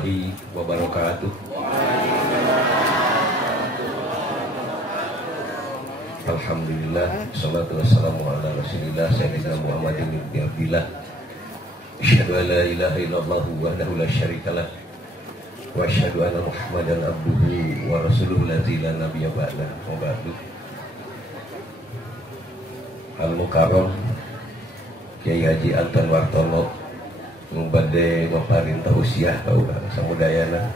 warahmatullahi wabarakatuh. Alhamdulillah, salatu wassalamu ala rasulillah sayyidina Muhammadin ibn Abdillah. Asyhadu an la ilaha illallah wahdahu la syarikalah wa asyhadu anna Muhammadan abduhu wa rasuluhu lazi la nabiyya ba'da. Wa ba'du. Al-Mukarram Kyai Haji Anton Wartono nu bade maparintah usiah ka urang samudayana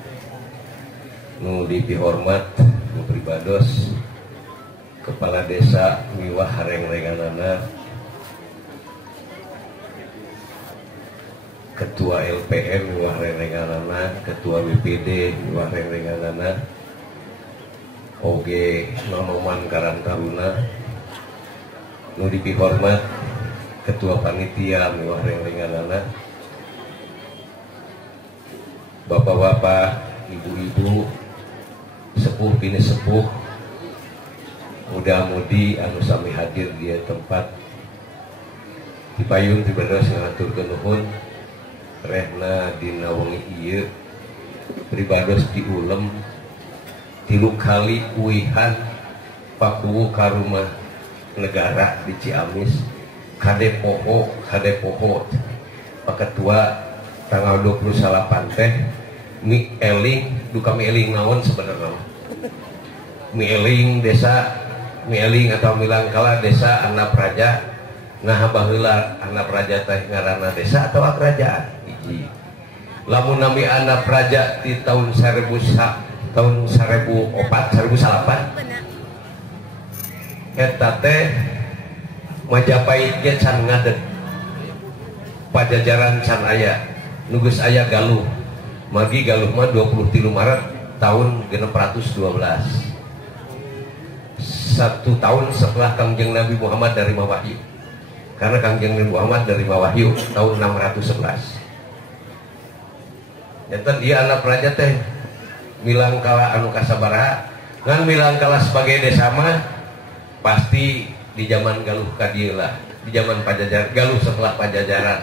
nu dipihormat nu pribados Kepala Desa miwah hareng-renganana, Ketua LPM miwah hareng-renganana, Ketua BPD miwah hareng-renganana, oge Nonoman Karang Taruna nu dipihormat Ketua Panitia miwah hareng-renganana, Bapak-bapak, ibu-ibu, sepuh bini sepuh, muda-mudi anu sami hadir di tempat dipayun tibados ngaturkeun nuhun rehna dina wengi ieu pribados diulem 3 kali uihan pakuwu ka rumah negara di Ciamis kadepoho Pak Ketua tanggal 28 teh mi eling duka mi eling naon sebenarnya mi eling desa mi eling atau milangkala desa Anak Praja nah baheula Anak Praja teh ngaranna desa atau kerajaan hiji lamun nami Anak Praja di tahun 1004 eta teh Majapahit ge can ngadeg Pajajaran can aya nugus aya Galuh magi Galuh mah 23 Maret tahun 612 1 tahun setelah Kangjeng Nabi Muhammad dari Wahyu, karena Kangjeng Nabi Muhammad dari Wahyu tahun 611. Jantan dia Anak Praja teh milangkala anu kasabaraha ngan milangkala sebagai desa mah pasti di zaman Galuh kadieu lah, di zaman Pajajaran Galuh setelah Pajajaran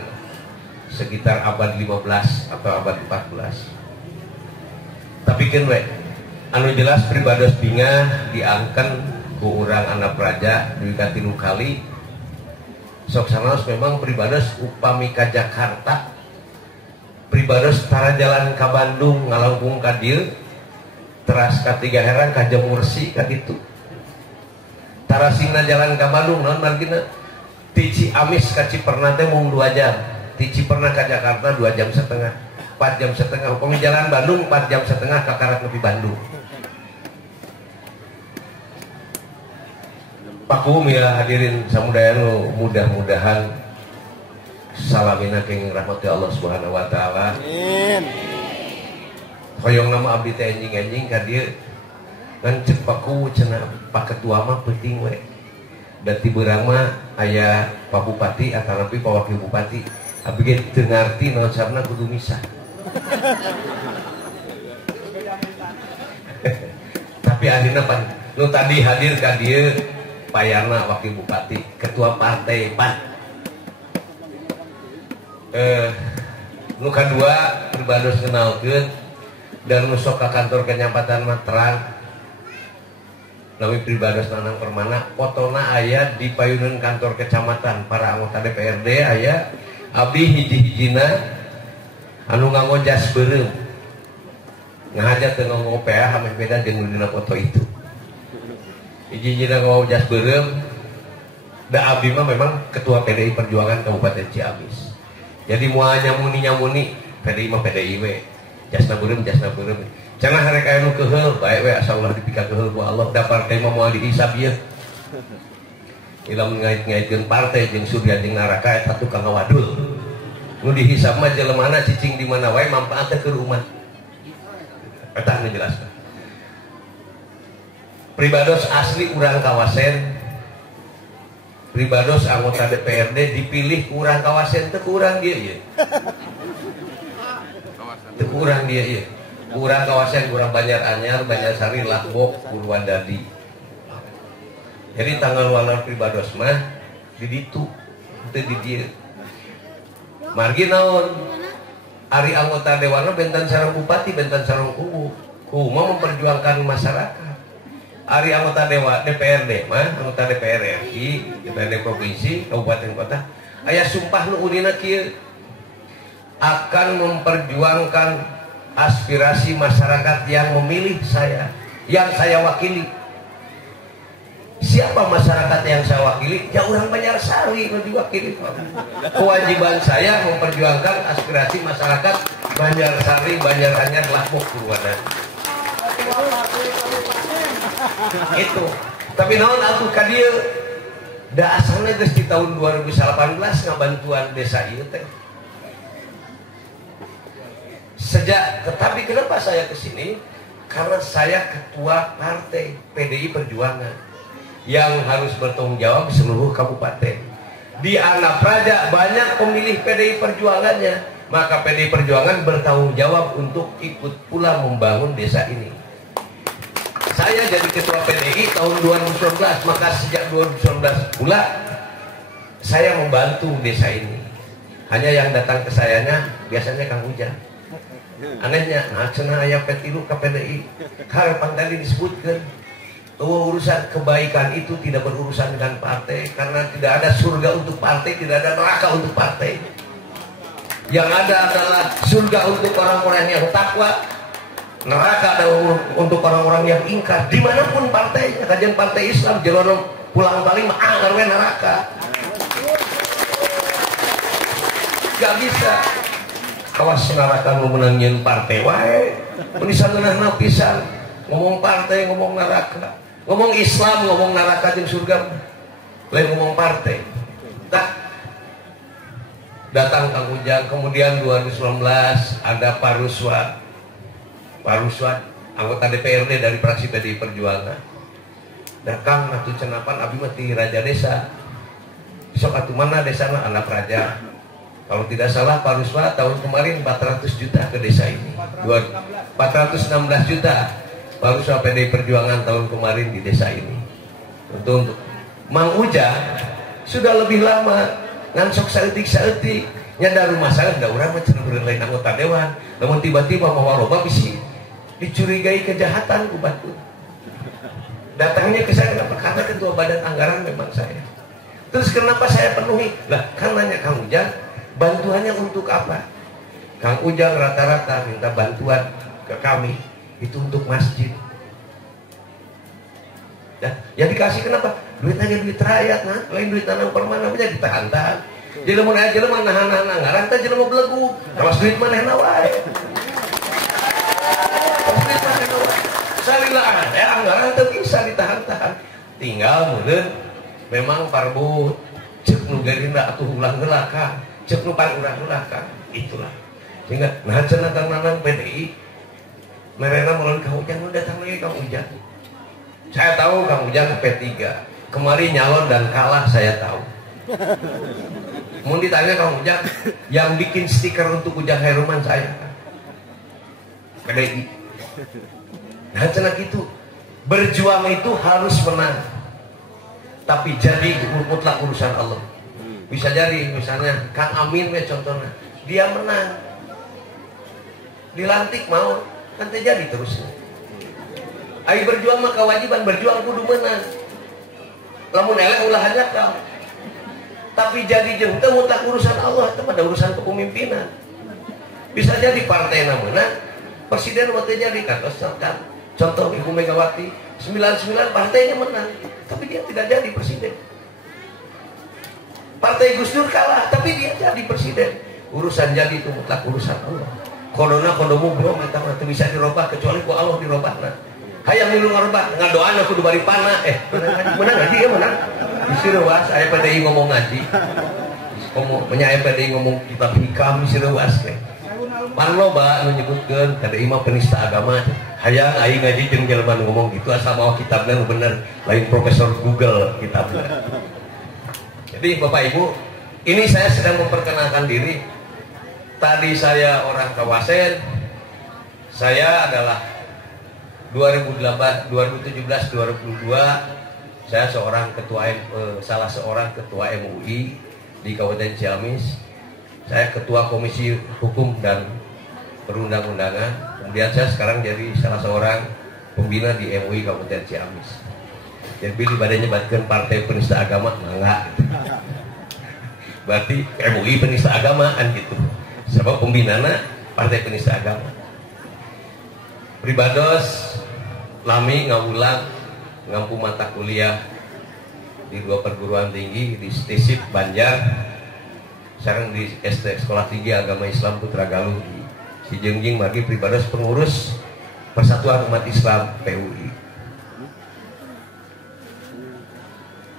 sekitar abad 15 atau abad 14. Tapi kan we anu jelas pribados bingah diangken ku urang Anak Praja duika 3 kali sok sanaos memang pribados upami ka Jakarta pribados tara jalan ka Bandung ngalangkung ka dieu teras ka Tiga Herang ka Jamursi ka ditu tara singna jalan ka Bandung naon margina ti Ciamis ka Ciperna teh mung 2 jam ti Ciperna ka Jakarta 2 jam setengah 4 jam setengah upami jalan Bandung 4 jam setengah ka karat nepi Bandung. Pakum ya hadirin samudaya nu mudah-mudahan salamina keng rahmati Allah Subhanahu wa taala. Amin. Hoyong nama abdi teh enjing-enjing ka dieu ngan ceuk paku cenah Pak Ketua mah penting we. Da ti beurang mah aya Pak Bupati atanapi Pak Wakil Bupati. Abdi ge teu ngarti naon sabna kudu misah. Tapi akhirnya pan nu tadi hadir ka dieu Payana Wakil Bupati, Ketua Partai PAN. Nu kadua pribados ngenalkeun dan nusok ka kantor kenyampatan Materang. Lawi pribados nanang permana fotona aya di payuneun kantor kecamatan para anggota DPRD aya abdi hiji-hijina anu nganggo jas beureum. Ngahajat teu nganggo PA hameh beda jeung dina foto itu. Hiji-hijina nganggo jas beureum da abdi mah memang Ketua PDI Perjuangan Kabupaten Ciamis. Jadi moal nyamuni PDI mah PDI we. Jasna beureum cenah harek aya nu keheul bae we asa ulah dipika keheul ku Allah da partai mah moal dihisab ieu. Ilamun ngait-ngaitkeun partai jeung surya jeung neraka eta tukang ngawadul. Nu dihisab mah jelemana cicing di mana wae manfaatna keur umat. Eta nu jelaskan. Pribados asli urang kawasen, pribados anggota DPRD dipilih urang kawasen teu urang dia ieu. Teu urang dia ieu. Urang kawasen urang Banjaranyar, Banjarsari, Lakbok, Purwadadi. Jadi tanggal walar pribados mah di ditu, teu di dieu. Margi naon? Ari anggota dewan bentan sareng bupati, bentan sareng kubu. Kumaha memperjuangkan masyarakat. Ari anggota dewa DPRD mah anggota DPR RI, DPRD provinsi, kabupaten kota. Aya sumpah nu urina kieu akan memperjuangkan aspirasi masyarakat yang memilih saya, yang saya wakili. Siapa masyarakat yang saya wakili? Ya orang Banjarsari yang diwakili. Kewajiban saya memperjuangkan aspirasi masyarakat Banjarsari, Banjaranyar, Lampung, Purwakarta. Itu. Tapi naon aku ka dieu da asalna geus di tahun 2018 ngabantuan desa ieu teh. Tetapi kenapa saya ke sini? Karena saya ketua partai PDI Perjuangan yang harus bertanggung jawab di seluruh kabupaten. Di Anak Praja banyak pemilih PDI Perjuangannya, maka PDI Perjuangan bertanggung jawab untuk ikut pula membangun desa ini. Saya jadi ketua PDI tahun 2019, maka sejak 2019 pula saya membantu desa ini. Hanya yang datang ke sayanya biasanya Kang Ujang. Anehnya, nah cenah aya petilu ke PDI. Harapan tadi disebutkan bahwa urusan kebaikan itu tidak berurusan dengan partai, karena tidak ada surga untuk partai, tidak ada neraka untuk partai. Yang ada adalah surga untuk orang-orang yang takwa, neraka adalah untuk orang-orang yang ingkar. Dimanapun partainya, kajian partai Islam jelono pulang paling anggar we neraka. Gak bisa. Kawas neraka memenangin partai wae. Menisan ngeunahna pisan. Ngomong partai, ngomong neraka. Ngomong Islam, ngomong neraka jeung surga. Lain ngomong partai. Datang Kang Ujang, kemudian 2019 ada Pak Ruswan, anggota DPRD dari fraksi PDI Perjuangan. Datang atuh cenapan abdi mah ti raja desa. Sok atuh mana desana Anak Praja. Kalau tidak salah Pak Ruswan tahun kemarin 400 juta ke desa ini. 416 juta. Pak Ruswan PDI Perjuangan tahun kemarin di desa ini. Untuk Mang Ujang sudah lebih lama ngansok saeutik-saeutik nyanda rumah saya da urang mah cenah lain anggota dewan. Namun tiba-tiba mau loba bisi dicurigai kejahatan ku batu. Datangnya ke saya karena ketua badan anggaran memang saya. Terus kenapa saya penuhi? Lah kan nanya Kang Ujang, bantuannya untuk apa? Kang Ujang rata-rata minta bantuan ke kami itu untuk masjid. Dan yang dikasih kenapa? Duitnya duit rakyat, nah, lain duit tanam permana aja ditahan-tahan. Jadi mau aja lu nahan-nahan anggaran, kita jadi mau belegu. Terus duit mana wae? Duit mana wae? Salilah ada anggaran itu bisa ditahan-tahan. Tinggal meureun memang parbu cek nu gerinda atuh ulang gelaka, cek nu pan urang gelaka. Itulah. Sehingga nah cenah tangan PDI mereka mulai Kang Ujang datang lagi Kang Ujang. Saya tahu Kang Ujang P3 kemarin nyalon dan kalah, saya tahu. Mau ditanya Kang Ujang, yang bikin stiker untuk Ujang Hairunman saya PDI. Nah cenah gitu, berjuang itu harus menang, tapi jadi mutlak urusan Allah. Bisa jadi misalnya Kang Amin contohnya, dia menang, dilantik mau kan terjadi terus. Ayo berjuang mah kewajiban berjuang kudu menang. Lamun elek ulahannya kau. Tapi jadi jeung teu mutlak urusan Allah, itu pada urusan kepemimpinan. Bisa jadi partai na menang, presiden mah teu jadi kan. Contoh Ibu Megawati 99 partainya menang, tapi dia tidak jadi presiden. Partai Gus Dur kalah, tapi dia jadi presiden. Urusan jadi itu mutlak urusan Allah. Kodona kodomu bro mata teu bisa dirobah kecuali ku Allah dirobahna. Hayang milu ngarobah ngadoana kudu bari pana menang ngaji ya menang. Disuruh was aya PDI ngomong ngaji. Ngomong aya PDI ngomong kitab hikam disuruh was teh. Pan loba anu nyebutkeun PDI mah penista agama. Hayang aing ngaji jeung jelema ngomong gitu asal mawa kitabna nu bener, lain profesor Google kitabna. Jadi Bapak Ibu, ini saya sedang memperkenalkan diri. Tadi saya orang Kawasen, saya adalah 2017-2022 saya salah seorang ketua MUI di Kabupaten Ciamis. Saya ketua Komisi Hukum dan perundang-undangan. Kemudian saya sekarang jadi salah seorang pembina di MUI Kabupaten Ciamis. Jadi badannya nyebatkan partai penista agama enggak gitu. Berarti MUI penista agama kan gitu. Sebab pembinana partai penista agama. Pribados lami ngawulang ngampu mata kuliah di 2 perguruan tinggi di STISIP Banjar. Sekarang di Sekolah Tinggi Agama Islam Putra Galuh di Cijengjing bagi pribados pengurus Persatuan Umat Islam PUI.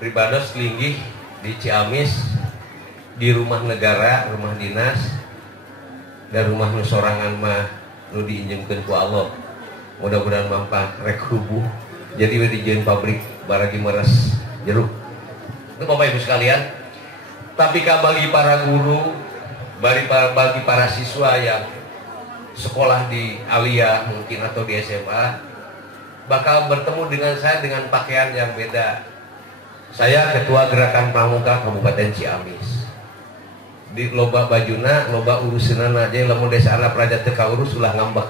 Pribados linggih di Ciamis di rumah negara, rumah dinas dan rumah nu sorangan mah nu diinjemkeun ku Allah. Mudah-mudahan mampan rek rubuh jadi we dijieun pabrik baragi meres jeruk. Itu Bapak Ibu sekalian. Tapi bagi para guru, bagi para siswa yang sekolah di Alia mungkin atau di SMA bakal bertemu dengan saya dengan pakaian yang beda. Saya ketua gerakan pramuka Kabupaten Ciamis. Di loba bajuna, loba urusinan aja lamun desa anak praja teu kaurus ulah ngambek.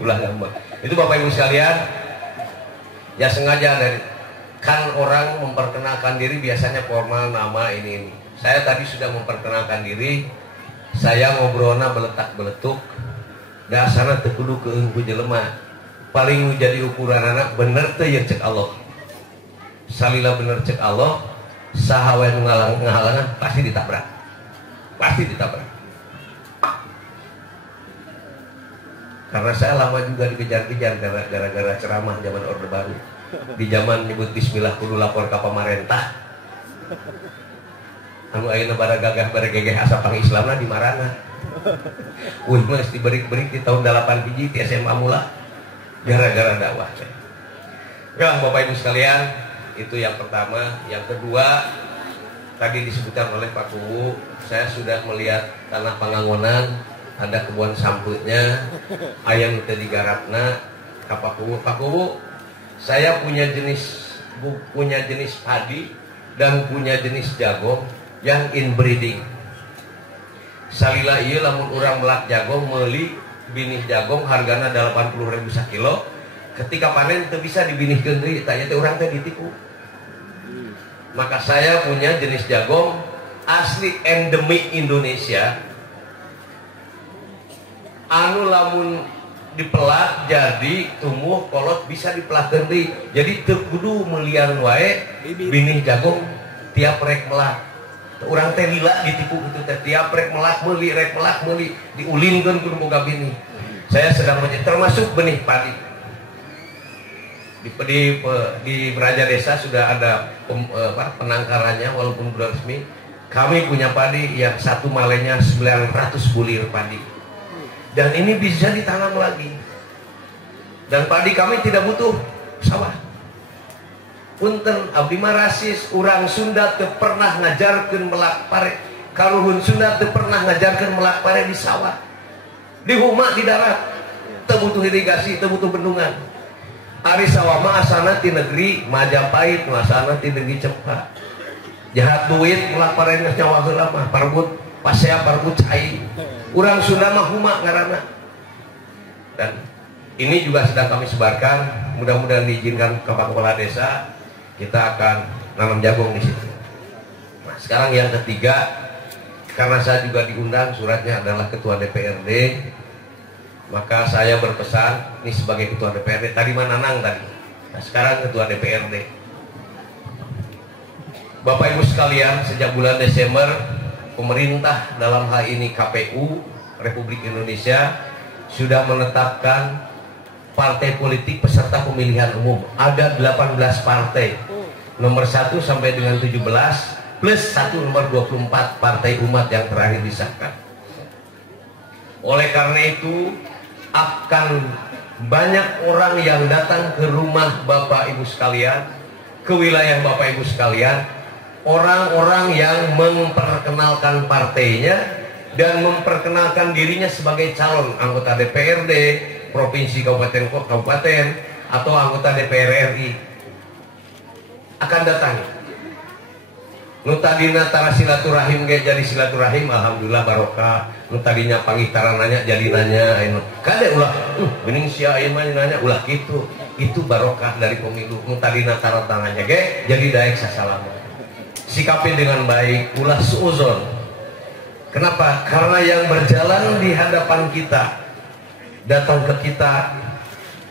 Ulah ngambek. Itu Bapak Ibu sekalian, ya sengaja dari kan orang memperkenalkan diri biasanya formal nama ini. Saya tadi sudah memperkenalkan diri. Saya ngobrolna beletak-beletuk. Dasana teu kudu keung ku jelema. Paling jadi ukuran anak bener teu yang cek Allah. Salila bener cek Allah, sahawe ngahalangan pasti ditabrak. Pasti ditabrak. Karena saya lama juga dikejar-kejar gara-gara ceramah zaman Orde Baru. Di zaman nyebut bismillah kudu lapor ka pamarentah. Anu ayeuna bara gagah bara gegeh asa pangislamna di marana. Wih mas diberi-beri di tahun 8 hiji di SMA mula gara-gara dakwah. Ya Bapak Ibu sekalian, itu yang pertama. Yang kedua, tadi disebutkan oleh Pak Kuwu, saya sudah melihat tanah Pangangonan, ada kebun samputnya, ayam itu digarapna. Pak Kuwu, saya punya jenis padi dan punya jenis jagung yang inbreeding. Salila ieu lamun urang melak jagung meuli binih jagung hargana 80.000 sakilo. Ketika panen teu bisa dibinihkeun deui, tanya teh urang teh ditipu. Maka saya punya jenis jagung asli endemik Indonesia. Anu lamun dipelak jadi tumbuh kolot bisa dipelakkeun deui. Jadi teu kudu meulian wae binih jagung tiap rek melak. Urang teh lila ditipu gitu teh, tiap rek melak meuli diulinkeun kudu boga binih. Saya sedang termasuk benih padi. Di Braja Desa sudah ada penangkarannya walaupun belum resmi. Kami punya padi yang satu malenya 900 bulir padi. Dan ini bisa ditanam lagi. Dan padi kami tidak butuh sawah. Punten abdi mah rasis, urang Sunda teu pernah ngajarkeun melak pare. Kaluhun Sunda teu pernah ngajarkeun melak pare di sawah. Di huma di darat. Teu butuh irigasi, teu butuh bendungan. Ari sawah mah asana ti negeri Majapahit, asana ti negeri Cempa. Jahat duit melak pare geus nyawa heula mah parbut pasea parbut cai. Urang Sunda mah huma ngaranna. Dan ini juga sedang kami sebarkan, mudah-mudahan diizinkan ke Pak Kepala Desa, kita akan nanam jagung di situ. Nah, sekarang yang ketiga, karena saya juga diundang, suratnya adalah Ketua DPRD, maka saya berpesan, ini sebagai Ketua DPRD, tadi mana Nanang tadi, nah, sekarang Ketua DPRD. Bapak Ibu sekalian, sejak bulan Desember, pemerintah dalam hal ini KPU Republik Indonesia sudah menetapkan partai politik peserta pemilihan umum. Ada 18 partai, nomor 1 sampai dengan 17, plus 1 nomor 24 partai umat yang terakhir disahkan. Oleh karena itu, akan banyak orang yang datang ke rumah Bapak Ibu sekalian, ke wilayah Bapak Ibu sekalian, orang-orang yang memperkenalkan partainya dan memperkenalkan dirinya sebagai calon anggota DPRD provinsi kabupaten atau anggota DPR RI akan datang. Nu tadina tara silaturahim ge jadi silaturahim, alhamdulillah barokah. Nu tadinya pangihtara nanya jadi nanya, anu kade ulah geuning sia ieu mah nanya ulah kitu. Itu barokah dari pemilu. Nu tadina tara tangannya ge jadi daek sasalama. Sikapi dengan baik, ulah suuzon. Kenapa? Karena yang berjalan di hadapan kita, datang ke kita,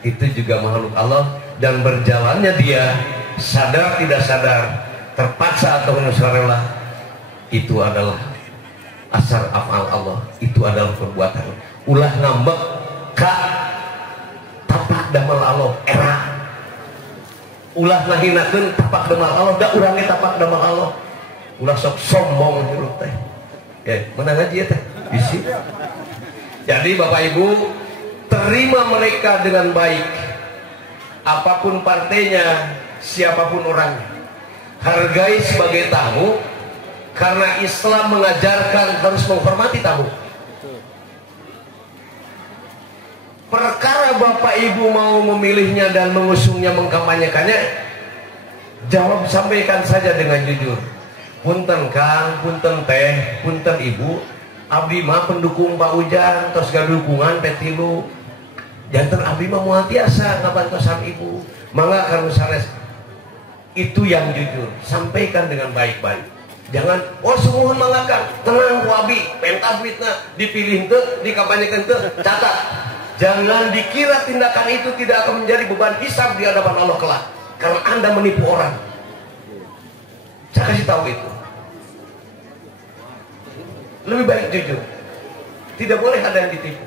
itu juga makhluk Allah, dan berjalannya dia sadar tidak sadar, terpaksa atau sukarela, itu adalah asar afal Allah, itu adalah perbuatan. Ulah ngambek ka tapak damal Allah era, ulah ngahinakeun tapak damal Allah, da urang tapak damal Allah, ulah sok sombong hirup teh. Menang aja teh bisi. Jadi Bapak Ibu, terima mereka dengan baik, apapun partainya, siapapun orangnya. Hargai sebagai tamu, karena Islam mengajarkan harus menghormati tamu. Perkara Bapak Ibu mau memilihnya dan mengusungnya, mengkampanyekannya, jawab, sampaikan saja dengan jujur. Punten Kang, punten Teh, punten Ibu, abdi mah pendukung Pak Ujang, terus gak dukungan petilu. Janten abdi mah moal tiasa ngabantosan Ibu. Mangga kanu sanes. Itu yang jujur, sampaikan dengan baik-baik. Jangan, oh sumuhun mangga Kang, tenang ku abdi, pentas duitna dipilih teu, dikampanyekeun teu, catat. Jangan dikira tindakan itu tidak akan menjadi beban hisab di hadapan Allah kelak, karena Anda menipu orang. Saya kasih tahu itu. Lebih baik jujur. Tidak boleh ada yang ditipu.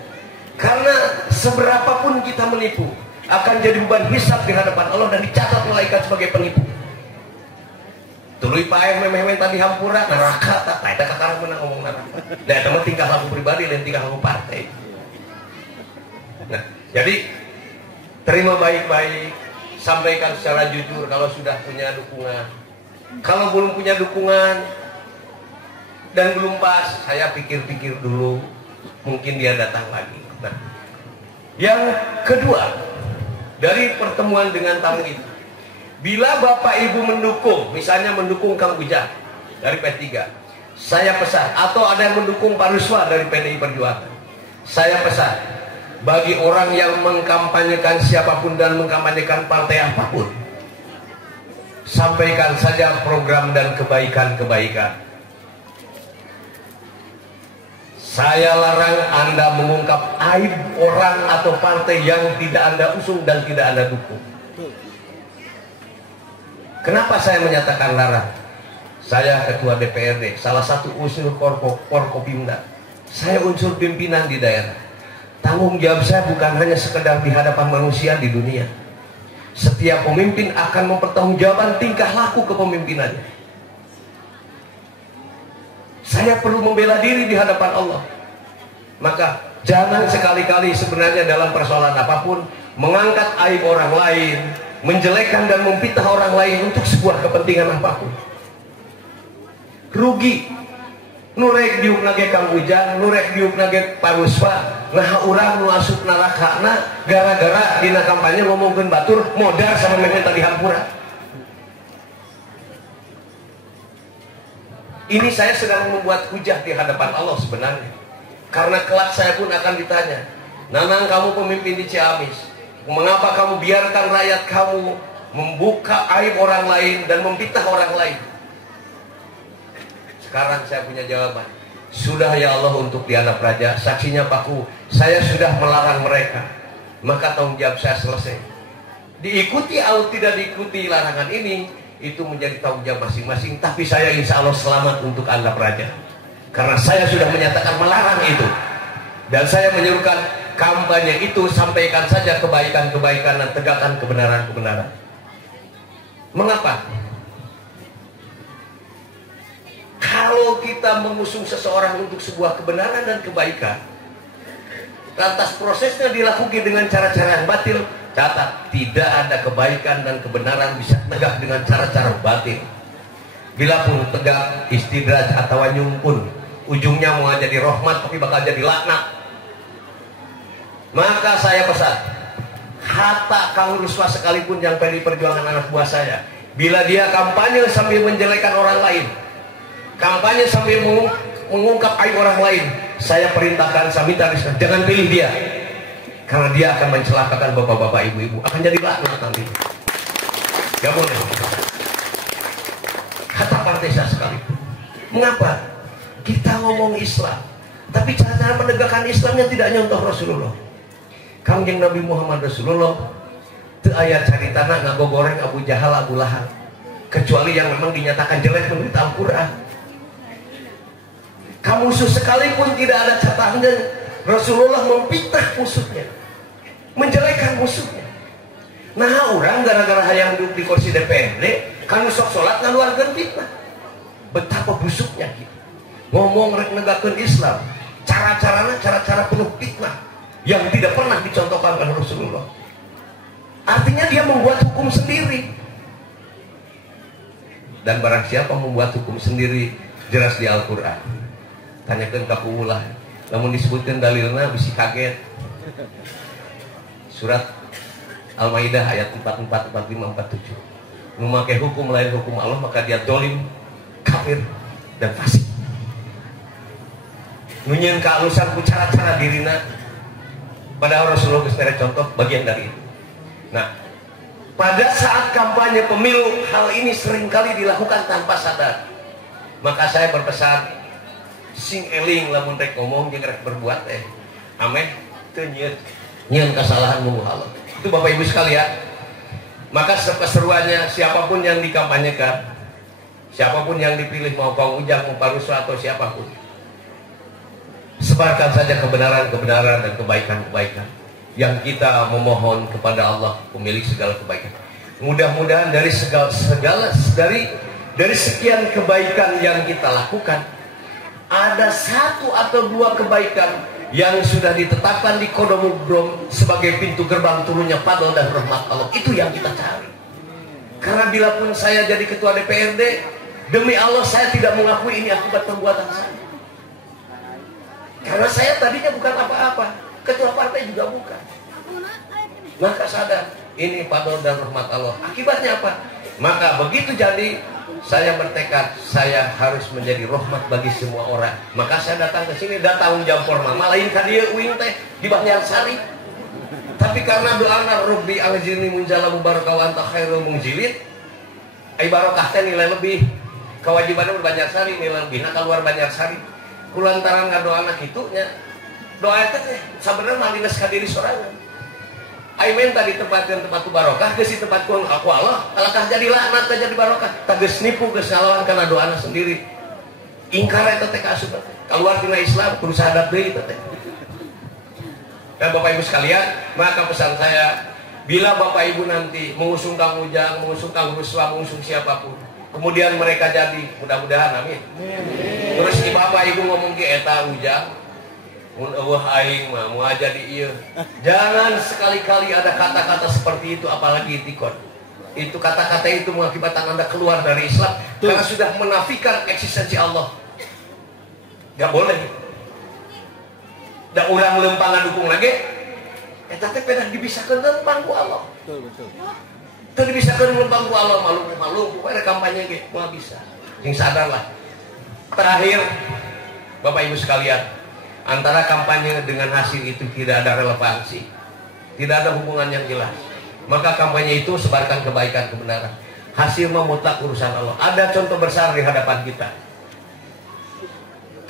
Karena seberapapun kita menipu, akan jadi beban hisab di hadapan Allah dan dicatat malaikat sebagai penipu. Tuluy paeh memeh tadi hampura neraka tak ada kakarang menang ngomong neraka. Da eta mah tingkah laku pribadi lain tingkah laku partai. Nah, jadi terima baik-baik, sampaikan secara jujur kalau sudah punya dukungan. Kalau belum punya dukungan dan belum pas, saya pikir-pikir dulu, mungkin dia datang lagi. Nah, yang kedua dari pertemuan dengan tamu itu, bila Bapak Ibu mendukung, misalnya mendukung Kang Ujang dari P3, saya pesan, atau ada yang mendukung Pak Ruswa dari PDI Perjuangan, saya pesan, bagi orang yang mengkampanyekan siapapun dan mengkampanyekan partai apapun, sampaikan saja program dan kebaikan-kebaikan. Saya larang Anda mengungkap aib orang atau partai yang tidak Anda usung dan tidak Anda dukung. Kenapa saya menyatakan larang? Saya ketua DPRD, salah satu unsur Forkopimda. Saya unsur pimpinan di daerah. Tanggung jawab saya bukan hanya sekedar di hadapan manusia di dunia. Setiap pemimpin akan mempertanggungjawabkan tingkah laku kepemimpinannya. Saya perlu membela diri di hadapan Allah. Maka jangan sekali-kali sebenarnya dalam persoalan apapun mengangkat aib orang lain, menjelekkan dan memfitnah orang lain untuk sebuah kepentingan apapun. Rugi. Nurek diuk nage Kang Ujang, nurek diuk nage Pak Ruswa, nah urang nu asup narakana gara-gara dina kampanye ngomongkeun batur modar sama memeh tadi hampura. Ini saya sedang membuat hujah di hadapan Allah sebenarnya. Karena kelak saya pun akan ditanya, Nanang kamu pemimpin di Ciamis, mengapa kamu biarkan rakyat kamu membuka aib orang lain dan memfitnah orang lain? Sekarang saya punya jawaban. Sudah ya Allah untuk dianak raja, saksinya Paku, saya sudah melarang mereka. Maka tanggung jawab saya selesai. Diikuti atau tidak diikuti larangan ini, itu menjadi tanggung jawab masing-masing. Tapi saya insya Allah selamat untuk anak raja. Karena saya sudah menyatakan melarang itu. Dan saya menyuruhkan kampanye itu sampaikan saja kebaikan-kebaikan dan tegakkan kebenaran-kebenaran. Mengapa? Kalau kita mengusung seseorang untuk sebuah kebenaran dan kebaikan, lantas prosesnya dilakukan dengan cara-cara yang batil, catat, tidak ada kebaikan dan kebenaran bisa tegak dengan cara-cara batil. Bila pun tegak istidraj atau nyumpun, ujungnya mau jadi rahmat tapi bakal jadi laknat. Maka saya pesan, hatta Kang Ruswa sekalipun yang PDI Perjuangan anak buah saya, bila dia kampanye sambil menjelekkan orang lain, kampanye sambil mengungkap aib orang lain. Saya perintahkan, saya minta jangan pilih dia, karena dia akan mencelakakan bapak-bapak, ibu-ibu, akan jadi laknat nanti. Gak boleh. Kata partai saya sekali. Mengapa? Kita ngomong Islam, tapi cara menegakkan Islamnya tidak nyontoh Rasulullah. Kangjeng Nabi Muhammad Rasulullah teu aya caritana ngagogoreng Abu Jahal, Abu Lahab, kecuali yang memang dinyatakan jelek menurut Al-Quran. Musuh sekalipun tidak ada catatannya Rasulullah memfitnah musuhnya, menjelekkan musuhnya. Nah orang gara-gara hayang duduk di kursi DPRD kan sok sholat ngaluarkeun fitnah. Betapa busuknya gitu. Ngomong rek negakeun Islam, cara-caranya cara-cara penuh fitnah yang tidak pernah dicontohkan oleh Rasulullah. Artinya dia membuat hukum sendiri. Dan barang siapa membuat hukum sendiri, jelas di Al-Quran. Tanyakan ke ulah, namun disebutkan dalilnya bisa kaget. Surat Al-Maidah ayat 44, 45, 47. Memakai hukum lain hukum Allah, maka dia dolim, kafir, dan fasik. Nunyin kealusan ku cara-cara dirina, padahal Rasulullah geus contoh bagian dari itu. Nah, pada saat kampanye pemilu, hal ini seringkali dilakukan tanpa sadar. Maka saya berpesan, sing eling lamun rek ngomong jeung rek berbuat ameh teu nyieun kesalahan munggu halal. Itu Bapak Ibu sekalian. Maka keseruannya siapapun yang dikampanyekan, siapapun yang dipilih, mau Kang Ujang, mau Pak Ruswa atau siapapun, sebarkan saja kebenaran-kebenaran dan kebaikan-kebaikan yang kita memohon kepada Allah, pemilik segala kebaikan. Mudah-mudahan dari dari sekian kebaikan yang kita lakukan, ada satu atau dua kebaikan yang sudah ditetapkan di Qodamul Brom sebagai pintu gerbang turunnya fadl dan rahmat Allah. Itu yang kita cari. Karena bila pun saya jadi ketua DPRD, demi Allah saya tidak mengakui ini akibat perbuatan saya. Karena saya tadinya bukan apa-apa, ketua partai juga bukan. Maka sadar, ini fadl dan rahmat Allah. Akibatnya apa? Maka begitu jadi, saya bertekad, saya harus menjadi rahmat bagi semua orang. Maka saya datang ke sini, datang jam formal. Malain ka dieu uing teh di Banjarsari. Tapi karena doana Rabbi anjirni munjala mubarakah wa anta khairul munjilin, ai barokah teh nilai lebih. Kewajibanna Banjarsari nilai lebih. Nah keluar Banjarsari, kulantaran ngadoana kitu nya. Doa teh sabenerna mah dines ka diri sorangan. Aimen tadi tempatkan tempat barokah, geus di tempat ku aku Allah, alakah jadi laknat teh jadi barokah. Tah geus nipu geus ngalawan kana doana sendiri. Ingkar eta teh kaasup. Keluar tina Islam kudu sahadat deui teh. Dan Bapak Ibu sekalian, maka pesan saya, bila Bapak Ibu nanti mengusung Kang Ujang, mengusung Kang Ruswa, mengusung siapapun, kemudian mereka jadi, mudah-mudahan amin. Terus si Bapak Ibu ngomong ke eta Ujang, mun eueuh aing mah moal jadi ieu. Jangan sekali-kali ada kata-kata seperti itu, apalagi tikon. Itu kata-kata itu mengakibatkan Anda keluar dari Islam karena sudah menafikan eksistensi Allah. Gak boleh. Da urang lempangan dukung lagi, eta teh pedah dibisakeun lempang ku Allah. Betul. Teu dibisakeun lempang ku Allah, malu pokoknya kampanye ge moal bisa. Sing sadarlah. Terakhir, Bapak Ibu sekalian, antara kampanye dengan hasil itu tidak ada relevansi, tidak ada hubungan yang jelas. Maka kampanye itu sebarkan kebaikan, kebenaran. Hasil mutlak urusan Allah. Ada contoh besar di hadapan kita.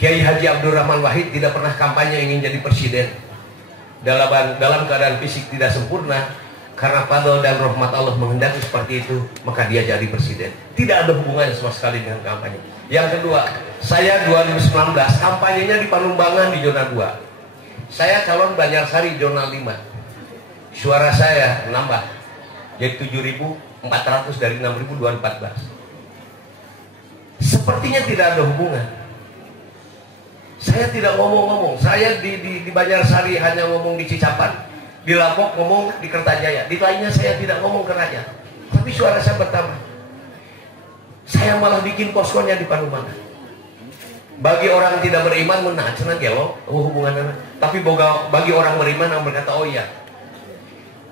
Kiai Haji Abdurrahman Wahid tidak pernah kampanye ingin jadi presiden. Dalam keadaan fisik tidak sempurna, karena fadl dan rahmat Allah menghendaki seperti itu, maka dia jadi presiden. Tidak ada hubungannya sama sekali dengan kampanye. Yang kedua, saya 2019 kampanyenya di Panumbangan di zona 2. Saya calon Banjarsari zona 5. Suara saya nambah jadi 7.400 dari 6.000 2014. Sepertinya tidak ada hubungan. Saya tidak ngomong-ngomong. Saya di Banjarsari hanya ngomong di Cicapan, di Lapok ngomong di Kertajaya. Di lainnya saya tidak ngomong ke rakyat. Tapi suara saya bertambah. Saya malah bikin poskonya di Panumbangan. Bagi orang tidak beriman menah cenah gelo hubunganna. Tapi bagi orang beriman yang berkata oh iya.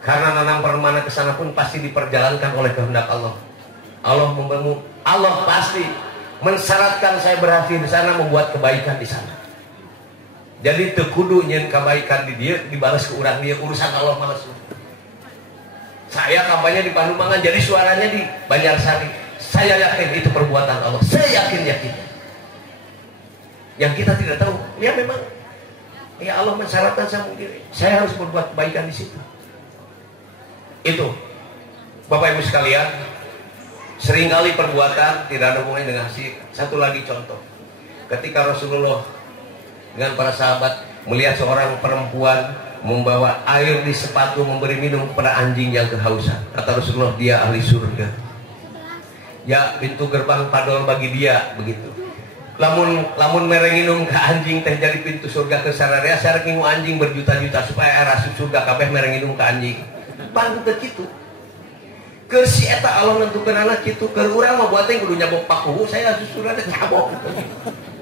Karena nanam permana ke sana pun pasti diperjalankan oleh kehendak Allah. Allah pasti mensyaratkan saya berhasil di sana, membuat kebaikan di sana. Jadi tekudu nyen kebaikan di dia dibalas ke urang dia, urusan Allah malas. Saya kampanye di Panumangan, jadi suaranya di Banjarsari. Saya yakin itu perbuatan Allah. Saya yakin. Yang kita tidak tahu, ya memang ya Allah mensyaratkan saya harus berbuat kebaikan di situ. Itu Bapak Ibu sekalian, seringkali perbuatan tidak ada hubungannya dengan hasil. Satu lagi contoh, ketika Rasulullah dengan para sahabat melihat seorang perempuan membawa air di sepatu memberi minum kepada anjing yang kehausan, kata Rasulullah, dia ahli surga. Ya, pintu gerbang padol bagi dia, begitu. Lamun merenginum ke anjing teh jadi pintu surga ke sararea, sareng ngingu anjing berjuta-juta supaya rasup surga kabeh merenginum ke anjing. Bantu ke kitu. Keur si eta Allah nentukeun anak kitu, keur urang mah buat teh kudu nyabok pakuhu, saya asup surga teh nyabok.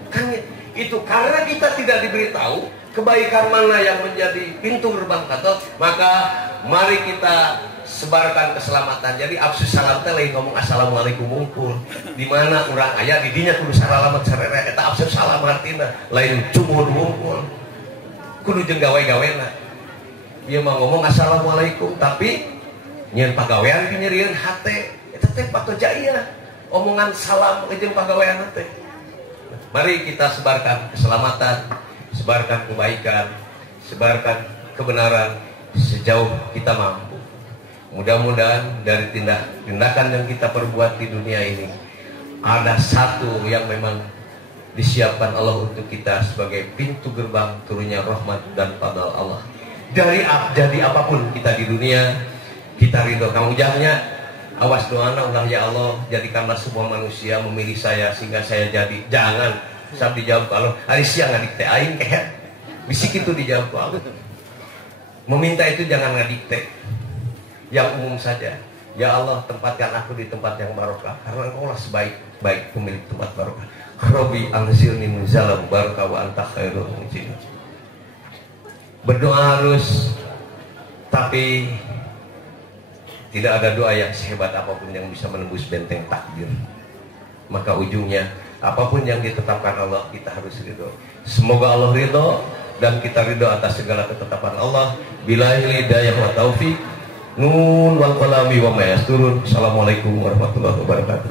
Kan itu karena kita tidak diberitahu kebaikan mana yang menjadi pintu gerbang kantor, maka mari kita sebarkan keselamatan. Jadi absus salam teh lain ngomong assalamualaikum mungkul. Di mana urang aya di dinya kudu saralamat sarere, eta absus salam artina lain cumud mungkul. Kudu jeung gawe-gawena. Dia mah ngomong assalamualaikum tapi nyen pagawean nyerieun hate, eta teh patojaiyah. Omongan salam jeung pagawean teh. Mari kita sebarkan keselamatan, sebarkan kebaikan, sebarkan kebenaran sejauh kita mampu. Mudah-mudahan dari tindakan yang kita perbuat di dunia ini ada satu yang memang disiapkan Allah untuk kita sebagai pintu gerbang turunnya rahmat dan fadl Allah. Jadi apapun kita di dunia, kita ridho. Kang ujangnya, awas doana ulah ya Allah, jadikanlah semua manusia memilih saya sehingga saya jadi. Jangan sampai dijawab kalau hari siang ngadikte aing kayak bisik itu dijawab Allah. Meminta itu jangan ngadikte, yang umum saja. Ya Allah, tempatkan aku di tempat yang barokah, karena Engkau lah sebaik-baik pemilik tempat barokah. Rabbi anzilni munzalan barokah wa anta khairul munzilin. Berdoa harus, tapi tidak ada doa yang sehebat apapun yang bisa menembus benteng takdir. Maka ujungnya apapun yang ditetapkan Allah, kita harus ridho. Semoga Allah ridho dan kita ridho atas segala ketetapan Allah. Billahi hidayah wa taufik. Nun wal qalami wa ma yasturun. Assalamualaikum warahmatullahi wabarakatuh.